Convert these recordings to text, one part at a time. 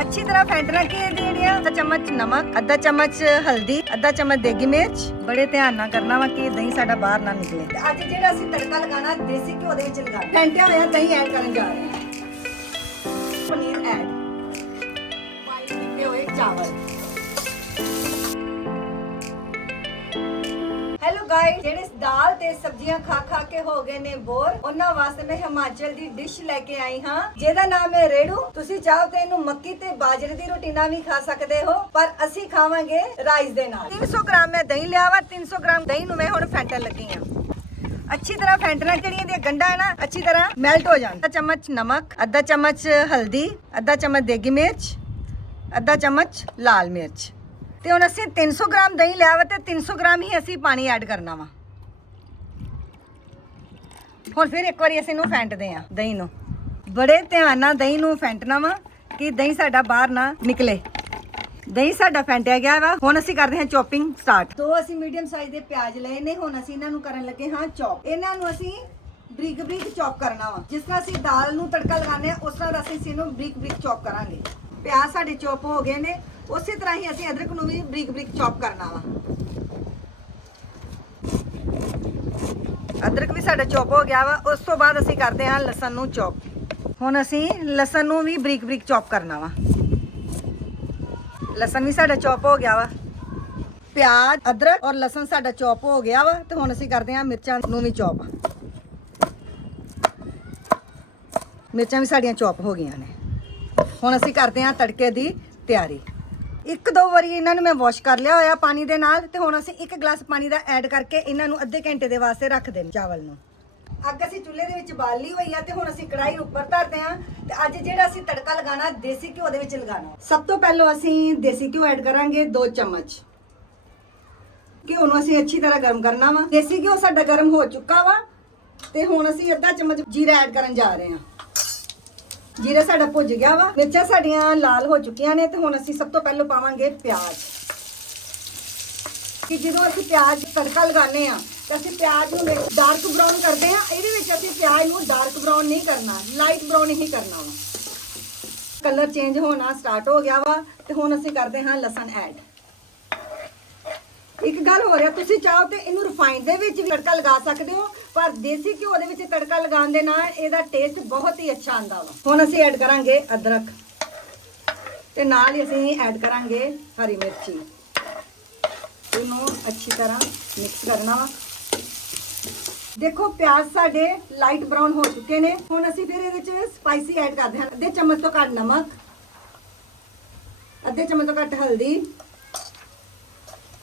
ਅੱਛੀ ਤਰ੍ਹਾਂ ਫੈਂਟਣਾ ਕਿ ਇਹਦੀ ਅੱਧਾ ਚਮਚ ਨਮਕ, ਅੱਧਾ ਚਮਚ ਹਲਦੀ, ਅੱਧਾ ਚਮਚ ਦੇਗੀ ਮਿਰਚ। ਬੜੇ ਧਿਆਨ ਨਾਲ ਕਰਨਾ ਵਾ ਕਿ ਦਹੀਂ ਸਾਡਾ ਬਾਹਰ ਨਾ ਨਿਕਲੇ। ਤੇ ਅੱਜ ਜਿਹੜਾ ਅਸੀਂ ਤੜਕਾ ਲਗਾਣਾ ਦੇਸੀ ਘਿਓ ਦੇ ਵਿੱਚ ਲਗਾਣਾ ਫੈਂਟਿਆ ਹੋਇਆ, ਦਹੀਂ ਐਡ ਕਰਨ ਜਾ ਰਹੇ ਹਾਂ। ਪਨੀਰ ਐਡ ਪਾਈ ਹੋਏ ਚਾਵਲ। ਹੈਲੋ ਗਾਇਸ ਜਿਹੜੇ ਦਾਲ ਤੇ ਸਬਜ਼ੀਆਂ ਖਾ ਖਾ ਕੇ ਹੋ ਗਏ ਨੇ ਬੋਰ, ਉਹਨਾਂ ਵਾਸਤੇ ਮੈਂ ਹਿਮਾਚਲ ਦੀ ਡਿਸ਼ ਲੈ ਕੇ ਆਈ ਹਾਂ। ਜਿਹਦਾ ਨਾਮ ਹੈ ਰੇੜੂ। ਤੁਸੀਂ ਚਾਹੋ ਤੇ ਇਹਨੂੰ ਮੱਕੀ ਤੇ ਬਾਜਰੇ ਦੀ ਰੋਟੀ ਨਾਲ ਵੀ ਖਾ ਸਕਦੇ ਹੋ, ਪਰ ਅਸੀਂ ਖਾਵਾਂਗੇ ਰਾਈਸ ਦੇ ਨਾਲ। 300 ਗ੍ਰਾਮ ਮੈਂ ਦਹੀਂ ਲਿਆ ਵਾ 300 ਗ੍ਰਾਮ ਦਹੀਂ ਨੂੰ ਮੈਂ ਹੁਣ ਫੈਂਟਣ ਲੱਗੀ ਹਾਂ। ਅੱਛੀ ਤਰ੍ਹਾਂ ਫੈਂਟਣਾ ਜਿਹੜੀਆਂ ਦੀਆਂ ਗੰਢਾਂ ਹੈ ਨਾ, ਅੱਛੀ ਤਰ੍ਹਾਂ ਮੈਲਟ ਹੋ ਜਾਣ। ਅੱਧਾ ਚਮਚ ਨਮਕ, ਅੱਧਾ ਚਮਚ ਹਲਦੀ, ਅੱਧਾ ਚਮਚ ਦੇਗੀ ਮਿਰਚ, ਅੱਧਾ ਚਮਚ ਲਾਲ ਮਿਰਚ। ਤੇ ਹੁਣ ਅਸੀਂ 300 ਗ੍ਰਾਮ ਦਹੀਂ ਲਿਆ ਵਾ ਤੇ 300 ਗ੍ਰਾਮ ਹੀ ਅਸੀਂ ਪਾਣੀ ਐਡ ਕਰਨਾ ਵਾ। ਹੁਣ ਫਿਰ ਇੱਕ ਵਾਰੀ ਅਸੀਂ ਇਹਨੂੰ ਫੈਂਟਦੇ ਆ ਦਹੀਂ ਨੂੰ। ਬੜੇ ਧਿਆਨ ਨਾਲ ਦਹੀਂ ਨੂੰ ਫੈਂਟਣਾ ਵਾ ਕਿ ਦਹੀਂ ਸਾਡਾ ਬਾਹਰ ਨਾ ਨਿਕਲੇ। ਦਹੀਂ ਸਾਡਾ ਫੈਂਟਿਆ ਗਿਆ ਵਾ। ਹੁਣ ਅਸੀਂ ਕਰਦੇ ਹਾਂ ਚੋਪਿੰਗ ਸਟਾਰਟ। ਦੋ ਅਸੀਂ ਮੀਡੀਅਮ ਸਾਈਜ਼ ਦੇ ਪਿਆਜ਼ ਲਏ ਨੇ। ਹੁਣ ਅਸੀਂ ਇਹਨਾਂ ਨੂੰ ਕਰਨ ਲੱਗੇ ਹਾਂ ਚੌਪ। ਇਹਨਾਂ ਨੂੰ ਅਸੀਂ ਬਰੀਕ ਬਰੀਕ ਚੌਪ ਕਰਨਾ ਵਾ। ਜਿਸ ਤਰ੍ਹਾਂ ਅਸੀਂ ਦਾਲ ਨੂੰ ਤੜਕਾ ਲਗਾਉਂਦੇ ਆ ਉਸ ਤਰ੍ਹਾਂ ਅਸੀਂ ਅਸੀਂ ਇਹਨੂੰ ਬਰੀਕ ਬਰੀਕ ਚੌਪ ਕਰਾਂਗੇ। ਪਿਆਜ਼ ਸਾਡੇ ਚੌਪ ਹੋ ਗਏ ਨੇ, ਉਸੇ ਤਰ੍ਹਾਂ ਹੀ ਅਸੀਂ ਅਦਰਕ ਨੂੰ ਵੀ ਬਰੀਕ ਬਰੀਕ ਚੌਪ ਕਰਨਾ ਵਾ। ਅਦਰਕ ਵੀ ਸਾਡਾ ਚੌਪ ਹੋ ਗਿਆ ਵਾ, ਉਸ ਤੋਂ ਬਾਅਦ ਅਸੀਂ ਕਰਦੇ ਹਾਂ ਲਸਣ ਨੂੰ ਚੌਪ। ਹੁਣ ਅਸੀਂ ਲਸਣ ਨੂੰ ਵੀ ਬਰੀਕ ਬਰੀਕ ਚੌਪ ਕਰਨਾ ਵਾ। ਲਸਣ ਵੀ ਸਾਡਾ ਚੌਪ ਹੋ ਗਿਆ ਵਾ। ਪਿਆਜ਼, ਅਦਰਕ ਔਰ ਲਸਣ ਸਾਡਾ ਚੌਪ ਹੋ ਗਿਆ ਵਾ, ਤੇ ਹੁਣ ਅਸੀਂ ਕਰਦੇ ਹਾਂ ਮਿਰਚਾਂ ਨੂੰ ਵੀ ਚੌਪ। ਮਿਰਚਾਂ ਵੀ ਸਾਡੀਆਂ ਚੌਪ ਹੋ ਗਈਆਂ ਨੇ। ਹੁਣ ਅਸੀਂ ਕਰਦੇ ਹਾਂ ਤੜਕੇ ਦੀ ਤਿਆਰੀ। ਇੱਕ ਦੋ ਵਾਰੀ ਇਹਨਾਂ ਨੂੰ ਮੈਂ ਵਾਸ਼ ਕਰ ਲਿਆ ਹੋਇਆ ਪਾਣੀ ਦੇ ਨਾਲ ਤੇ ਹੁਣ ਅਸੀਂ ਇੱਕ ਗਲਾਸ ਪਾਣੀ ਦਾ ਐਡ ਕਰਕੇ ਇਹਨਾਂ ਨੂੰ ਅੱਧੇ ਘੰਟੇ ਦੇ ਵਾਸਤੇ ਰੱਖ ਦੇਣ ਚਾਵਲ ਨੂੰ। ਅੱਗ ਅਸੀਂ ਚੁੱਲ੍ਹੇ ਦੇ ਵਿੱਚ ਬਾਲ ਲਈ ਹੋਈ ਆ ਤੇ ਹੁਣ ਅਸੀਂ ਕੜਾਈ ਉੱਪਰ ਧਰਦੇ ਹਾਂ ਤੇ ਅੱਜ ਜਿਹੜਾ ਅਸੀਂ ਤੜਕਾ ਲਗਾਣਾ ਦੇਸੀ ਘਿਓ ਦੇ ਵਿੱਚ ਲਗਾਣਾ ਸਭ ਤੋਂ ਪਹਿਲਾਂ ਅਸੀਂ ਦੇਸੀ ਘਿਓ ਐਡ ਕਰਾਂਗੇ 2 ਚਮਚ। ਘਿਓ ਨੂੰ ਅਸੀਂ ਅੱਛੀ ਤਰ੍ਹਾਂ ਗਰਮ ਕਰਨਾ ਵਾ। ਦੇਸੀ ਘਿਓ ਸਾਡਾ ਗਰਮ ਹੋ ਚੁੱਕਾ ਵਾ ਤੇ ਹੁਣ ਅਸੀਂ ਅੱਧਾ ਚਮਚ ਜੀਰਾ ਐਡ ਕਰਨ ਜਾ ਰਹੇ ਹਾਂ। ਜੀਰਾ ਸਾਡਾ ਭੁੱਜ ਗਿਆ ਵਾ, ਮਿਰਚਾਂ ਸਾਡੀਆਂ ਲਾਲ ਹੋ ਚੁੱਕੀਆਂ ਨੇ ਤੇ ਹੁਣ ਅਸੀਂ ਸਭ ਤੋਂ ਪਹਿਲਾਂ ਪਾਵਾਂਗੇ ਪਿਆਜ਼। ਕਿ ਜਦੋਂ ਅਸੀਂ ਪਿਆਜ਼ ਤੜਕਾ ਲਗਾਉਂਦੇ ਆ ਤਾਂ ਅਸੀਂ ਪਿਆਜ਼ ਨੂੰ ਡਾਰਕ ਬ੍ਰਾਊਨ ਕਰਦੇ ਆ ਇਹਦੇ ਵਿੱਚ ਅਸੀਂ ਪਿਆਜ਼ ਨੂੰ ਡਾਰਕ ਬ੍ਰਾਊਨ ਨਹੀਂ ਕਰਨਾ ਲਾਈਟ ਬ੍ਰਾਊਨ ਹੀ ਕਰਨਾ ਵਾ। ਕਲਰ ਚੇਂਜ ਹੋਣਾ ਸਟਾਰਟ ਹੋ ਗਿਆ ਵਾ, ਤੇ ਹੁਣ ਅਸੀਂ ਕਰਦੇ ਹਾਂ ਲਸਣ ਐਡ ਇੱਕ ਗੱਲ ਹੋ ਰਿਹਾ, ਤੁਸੀਂ ਚਾਹੋ ਤੇ ਇਹਨੂੰ ਰਿਫਾਈਨਡ ਦੇ ਵਿੱਚ ਵੀ ਤੜਕਾ ਲਗਾ ਸਕਦੇ ਹੋ, ਪਰ ਦੇਸੀ ਘਿਓ ਦੇ ਵਿੱਚ ਤੜਕਾ ਲਗਾਉਣ ਦੇ ਨਾਲ ਇਹਦਾ ਟੇਸਟ ਬਹੁਤ ਹੀ ਅੱਛਾ ਆਂਦਾ ਵਾ। ਹੁਣ ਅਸੀਂ ਐਡ ਕਰਾਂਗੇ ਅਦਰਕ ਤੇ ਨਾਲ ਹੀ ਅਸੀਂ ਐਡ ਕਰਾਂਗੇ ਹਰੀ ਮਿਰਚੀ। ਇਹਨੂੰ ਅੱਛੀ ਤਰ੍ਹਾਂ ਮਿਕਸ ਕਰਨਾ ਵਾ। ਦੇਖੋ, ਪਿਆਜ਼ ਸਾਡੇ ਲਾਈਟ ਬ੍ਰਾਊਨ ਹੋ ਚੁੱਕੇ ਨੇ। ਹੁਣ ਅਸੀਂ ਫਿਰ ਇਹਦੇ ਵਿੱਚ ਸਪਾਈਸੀ ਐਡ ਕਰਦੇ ਹਾਂ। ਅੱਧੇ ਚਮਚ ਤੋਂ ਘੱਟ ਨਮਕ, ਅੱਧੇ ਚਮਚ ਤੋਂ ਘੱਟ ਹਲਦੀ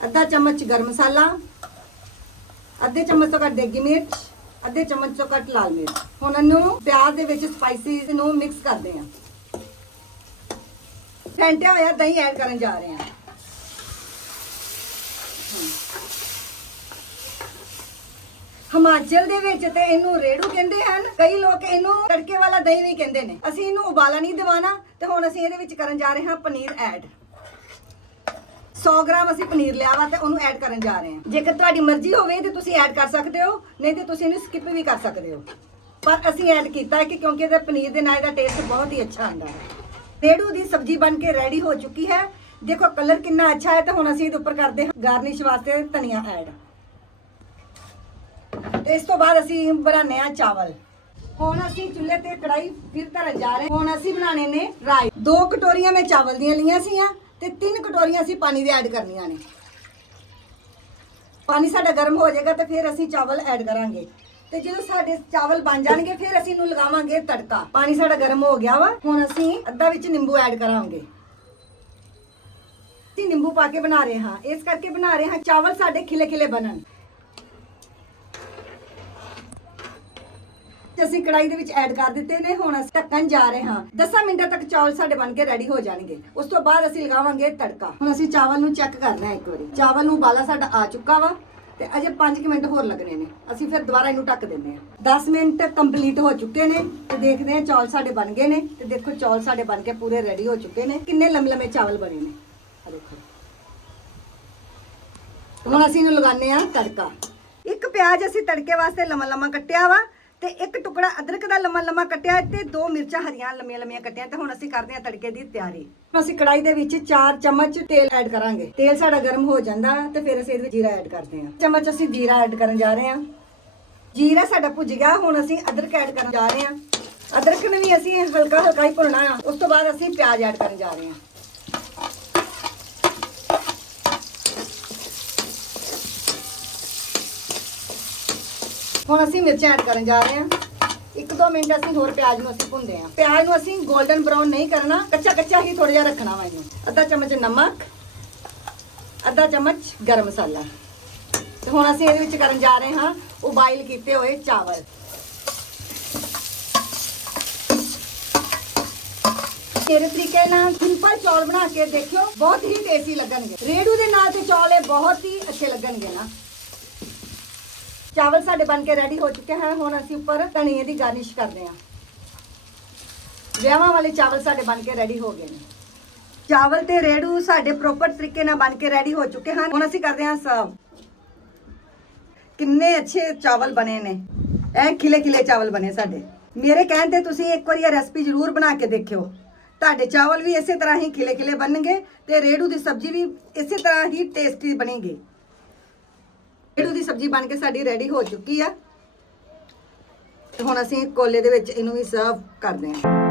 ਅੱਧਾ ਚਮਚ ਗਰਮ ਮਸਾਲਾ, ਅੱਧੇ ਚਮਚ ਤੋਂ ਘੱਟ ਦੇਗੀ ਮਿਰਚ, ਅੱਧੇ ਚਮਚ ਤੋਂ ਘੱਟ ਲਾਲ ਮਿਰਚ। ਹੁਣ ਇਹਨੂੰ ਪਿਆਜ਼ ਦੇ ਵਿੱਚ ਸਪਾਈਸਿਸ ਨੂੰ ਮਿਕਸ ਕਰਦੇ ਹਾਂ। ਫੈਂਟਿਆ ਹੋਇਆ ਦਹੀਂ ਐਡ ਕਰਨ ਜਾ ਰਹੇ ਹਾਂ। ਹਿਮਾਚਲ ਦੇ ਵਿੱਚ ਤੇ ਇਹਨੂੰ ਰੇੜੂ ਕਹਿੰਦੇ ਹਨ। ਕਈ ਲੋਕ ਇਹਨੂੰ ਤੜਕੇ ਵਾਲਾ ਦਹੀਂ ਵੀ ਕਹਿੰਦੇ ਨੇ। ਅਸੀਂ ਇਹਨੂੰ ਉਬਾਲਾ ਨਹੀਂ ਦਿਵਾਣਾ ਤੇ ਹੁਣ ਅਸੀਂ ਇਹਦੇ ਵਿੱਚ ਕਰਨ ਜਾ ਰਹੇ ਹਾਂ ਪਨੀਰ ਐਡ। 100 ਗ੍ਰਾਮ ਅਸੀਂ ਪਨੀਰ ਲਿਆ ਵਾ ਤੇ ਉਹਨੂੰ ਐਡ ਕਰਨ ਜਾ ਰਹੇ ਹਾਂ। ਜੇਕਰ ਤੁਹਾਡੀ ਮਰਜ਼ੀ ਹੋਵੇ ਤੇ ਤੁਸੀਂ ਐਡ ਕਰ ਸਕਦੇ ਹੋ, ਨਹੀਂ ਤੇ ਤੁਸੀਂ ਇਹਨੂੰ ਸਕਿਪ ਵੀ ਕਰ ਸਕਦੇ ਹੋ। ਪਰ ਅਸੀਂ ਐਡ ਕੀਤਾ ਹੈ ਕਿ ਕਿਉਂਕਿ ਇਹਦਾ ਪਨੀਰ ਦੇ ਨਾਲ ਇਹਦਾ ਟੇਸਟ ਬਹੁਤ ਹੀ ਅੱਛਾ ਆਉਂਦਾ ਹੈ। ਰੇੜੂ ਦੀ ਸਬਜ਼ੀ ਬਣ ਕੇ ਰੈਡੀ ਹੋ ਚੁੱਕੀ ਹੈ। ਦੇਖੋ ਕਲਰ ਕਿੰਨਾ ਅੱਛਾ ਹੈ ਤਾਂ ਹੁਣ ਅਸੀਂ ਇਹਦੇ ਉੱਪਰ ਕਰਦੇ ਹਾਂ ਗਾਰਨਿਸ਼ ਵਾਸਤੇ ਧਨੀਆ ਐਡ ਤੇ ਇਸ ਤੋਂ ਬਾਅਦ ਅਸੀਂ ਬਣਾਉਂਦੇ ਆ ਚਾਵਲ। ਹੁਣ ਅਸੀਂ ਚੁੱਲ੍ਹੇ ਤੇ ਕੜਾਈ ਫਿਰ ਧਰਨ ਜਾ ਰਹੇ ਹੁਣ ਅਸੀਂ ਬਣਾਣੇ ਨੇ ਰਾਈ। ਦੋ ਕਟੋਰੀਆਂ ਮੈਂ ਚਾਵਲ ਦੀਆਂ ਲਈਆਂ ਸੀਆਂ। ਤੇ ਤਿੰਨ ਕਟੋਰੀਆਂ ਅਸੀਂ ਪਾਣੀ ਦੇ ਐਡ ਕਰਨੀਆਂ ਨੇ। ਪਾਣੀ ਸਾਡਾ ਗਰਮ ਹੋ ਜਾਏਗਾ ਤੇ ਫਿਰ ਅਸੀਂ ਚਾਵਲ ਐਡ ਕਰਾਂਗੇ। ਤੇ ਜਦੋਂ ਸਾਡੇ ਚਾਵਲ ਬਣ ਜਾਣਗੇ, ਫਿਰ ਅਸੀਂ ਇਹਨੂੰ ਲਗਾਵਾਂਗੇ ਤੜਕਾ। ਪਾਣੀ ਸਾਡਾ ਗਰਮ ਹੋ ਗਿਆ ਵਾ, ਹੁਣ ਅਸੀਂ ਅੱਧਾ ਵਿੱਚ ਨਿੰਬੂ ਐਡ ਕਰਾਂਗੇ। ਅਸੀਂ ਨਿੰਬੂ ਪਾ ਕੇ ਬਣਾ ਰਹੇ ਹਾਂ। ਇਸ ਕਰਕੇ ਬਣਾ ਰਹੇ ਹਾਂ ਚਾਵਲ ਸਾਡੇ ਖਿਲੇ ਖਿਲੇ ਬਣਨ। ਤੇ ਅਸੀਂ ਕੜਾਈ ਦੇ ਵਿੱਚ ਐਡ ਕਰ ਦਿੱਤੇ ਨੇ, ਹੁਣ ਅਸੀਂ ਢੱਕਣ ਜਾ ਰਹੇ ਹਾਂ। 10 ਮਿੰਟਾਂ ਤੱਕ ਚੌਲ ਸਾਡੇ ਬਣ ਕੇ ਰੈਡੀ ਹੋ ਜਾਣਗੇ। ਉਸ ਤੋਂ ਬਾਅਦ ਅਸੀਂ ਲਗਾਵਾਂਗੇ ਤੜਕਾ। ਹੁਣ ਅਸੀਂ ਚਾਵਲ ਨੂੰ ਚੈੱਕ ਕਰਨਾ ਇੱਕ ਵਾਰੀ। ਚਾਵਲ ਨੂੰ ਉਬਾਲਾ ਸਾਡਾ ਆ ਚੁੱਕਾ ਵਾ ਤੇ ਅਜੇ 5 ਮਿੰਟ ਹੋਰ ਲੱਗਣੇ ਨੇ। ਅਸੀਂ ਫਿਰ ਦੁਬਾਰਾ ਇਹਨੂੰ ਢੱਕ ਦਿੰਦੇ ਹਾਂ। 10 ਮਿੰਟ ਕੰਪਲੀਟ ਹੋ ਚੁੱਕੇ ਨੇ ਤੇ ਦੇਖਦੇ ਹਾਂ ਚੌਲ ਸਾਡੇ ਬਣ ਗਏ ਨੇ ਤੇ ਦੇਖੋ ਚੌਲ ਸਾਡੇ ਬਣ ਕੇ ਪੂਰੇ ਰੈਡੀ ਹੋ ਚੁੱਕੇ ਨੇ। ਕਿੰਨੇ ਲੰਮੇ ਲੰਮੇ ਚਾਵਲ ਬਣੇ ਨੇ। ਆ ਦੇਖੋ। ਹੁਣ ਅਸੀਂ ਇਹਨੂੰ ਲਗਾਉਂਦੇ ਆ ਤੜਕਾ। ਇੱਕ ਪਿਆਜ਼ ਅਸੀਂ ਤੜਕੇ ਵਾਸਤੇ ਲੰਮਾ ਲੰਮਾ ਕੱਟਿਆ ਵਾ। ਤੇ ਇੱਕ ਟੁਕੜਾ ਅਦਰਕ ਦਾ ਲੰਮਾ ਲੰਮਾ ਕੱਟਿਆ ਤੇ ਦੋ ਮਿਰਚਾਂ ਹਰੀਆਂ ਲੰਮੀਆਂ ਲੰਮੀਆਂ ਕੱਟੀਆਂ ਤੇ ਹੁਣ ਅਸੀਂ ਕਰਦੇ ਹਾਂ ਤੜਕੇ ਦੀ ਤਿਆਰੀ। ਅਸੀਂ ਕੜਾਈ ਦੇ ਵਿੱਚ 4 ਚਮਚ ਤੇਲ ਐਡ ਕਰਾਂਗੇ। ਤੇਲ ਸਾਡਾ ਗਰਮ ਹੋ ਜਾਂਦਾ ਤੇ ਫਿਰ ਅਸੀਂ ਇਹਦੇ ਵਿੱਚ ਜੀਰਾ ਐਡ ਕਰਦੇ ਹਾਂ। ਚਮਚ ਅਸੀਂ ਜੀਰਾ ਐਡ ਕਰਨ ਜਾ ਰਹੇ ਹਾਂ। ਜੀਰਾ ਸਾਡਾ ਭੁੱਜ ਗਿਆ, ਹੁਣ ਅਸੀਂ ਅਦਰਕ ਐਡ ਕਰਨ ਜਾ ਰਹੇ ਹਾਂ। ਅਦਰਕ ਨੂੰ ਵੀ ਅਸੀਂ ਹਲਕਾ ਹਲਕਾ ਹੀ ਭੁੰਨਣਾ ਆ। ਉਸ ਤੋਂ ਬਾਅਦ ਅਸੀਂ ਪਿਆਜ਼ ਐਡ ਕਰਨ ਜਾ ਰਹੇ ਹਾਂ। ਹੁਣ ਅਸੀਂ ਮਿਰਚਾਂ ਐਡ ਕਰਨ ਜਾ ਰਹੇ ਹਾਂ। ਇੱਕ ਦੋ ਮਿੰਟ ਅਸੀਂ ਹੋਰ ਪਿਆਜ਼ ਨੂੰ ਅਸੀਂ ਭੁੰਨਦੇ ਹਾਂ। ਪਿਆਜ਼ ਨੂੰ ਅਸੀਂ 골ਡਨ ਬ੍ਰਾਊਨ ਨਹੀਂ ਕਰਨਾ, ਕੱਚਾ ਕੱਚਾ ਹੀ ਥੋੜਾ ਜਿਹਾ ਰੱਖਣਾ ਵਾ ਇਹਨੂੰ। ਅੱਧਾ ਚਮਚ ਨਮਕ, ਅੱਧਾ ਚਮਚ ਗਰਮ ਮਸਾਲਾ। ਤੇ ਹੁਣ ਅਸੀਂ ਇਹਦੇ ਵਿੱਚ ਕਰਨ ਜਾ ਰਹੇ ਹਾਂ ਉਬਾਇਲ ਕੀਤੇ ਹੋਏ ਚਾਵਲ। ਤੇਰੇ ਤਰੀਕੇ ਨਾਲ ਸਿੰਪਲ ਚੌਲ ਬਣਾ ਕੇ ਦੇਖਿਓ, ਬਹੁਤ ਹੀ ਟੇਸਟੀ ਲੱਗਣਗੇ। ਰੇੜੂ ਦੇ ਨਾਲ ਤੇ ਚੌਲ ਇਹ ਬਹੁਤ ਹੀ ਅੱਛੇ ਲੱਗਣਗੇ ਨਾ। ਚਾਵਲ ਸਾਡੇ ਬਣ ਕੇ ਰੈਡੀ ਹੋ ਚੁੱਕੇ ਹਨ। ਹੁਣ ਅਸੀਂ ਉੱਪਰ ਧਨੀਏ ਦੀ ਗਾਰਨਿਸ਼ ਕਰਦੇ ਹਾਂ। ਵਿਆਹਾਂ ਵਾਲੇ ਚਾਵਲ ਸਾਡੇ ਬਣ ਕੇ ਰੈਡੀ ਹੋ ਗਏ ਨੇ। ਚਾਵਲ ਤੇ ਰੇੜੂ ਸਾਡੇ ਪ੍ਰੋਪਰ ਤਰੀਕੇ ਨਾਲ ਬਣ ਕੇ ਰੈਡੀ ਹੋ ਚੁੱਕੇ ਹਨ। ਹੁਣ ਅਸੀਂ ਕਰਦੇ ਹਾਂ ਸਰਵ ਕਿੰਨੇ ਅੱਛੇ ਚਾਵਲ ਬਣੇ ਨੇ। ਇਹ ਖਿਲੇ ਖਿਲੇ ਚਾਵਲ ਬਣੇ ਸਾਡੇ। ਮੇਰੇ ਕਹਿਣ ਤੇ ਤੁਸੀਂ ਇੱਕ ਵਾਰੀ ਇਹ ਰੈਸਪੀ ਜ਼ਰੂਰ ਬਣਾ ਕੇ ਦੇਖਿਓ। ਤੁਹਾਡੇ ਚਾਵਲ ਵੀ ਇਸੇ ਤਰ੍ਹਾਂ ਹੀ ਖਿਲੇ ਖਿਲੇ ਬਣਨਗੇ ਤੇ ਰੇੜੂ ਦੀ ਸਬਜ਼ੀ ਵੀ ਇਸੇ ਤਰ੍ਹਾਂ ਹੀ ਟੇਸਟੀ ਬਣੇਗੀ। ਰੇੜੂ ਦੀ ਸਬਜ਼ੀ ਬਣ ਕੇ ਸਾਡੀ ਰੈਡੀ ਹੋ ਚੁੱਕੀ ਆ। ਤੇ ਹੁਣ ਅਸੀਂ ਕੋਲੇ ਦੇ ਵਿੱਚ ਇਹਨੂੰ ਵੀ ਸਰਵ ਕਰਦੇ ਹਾਂ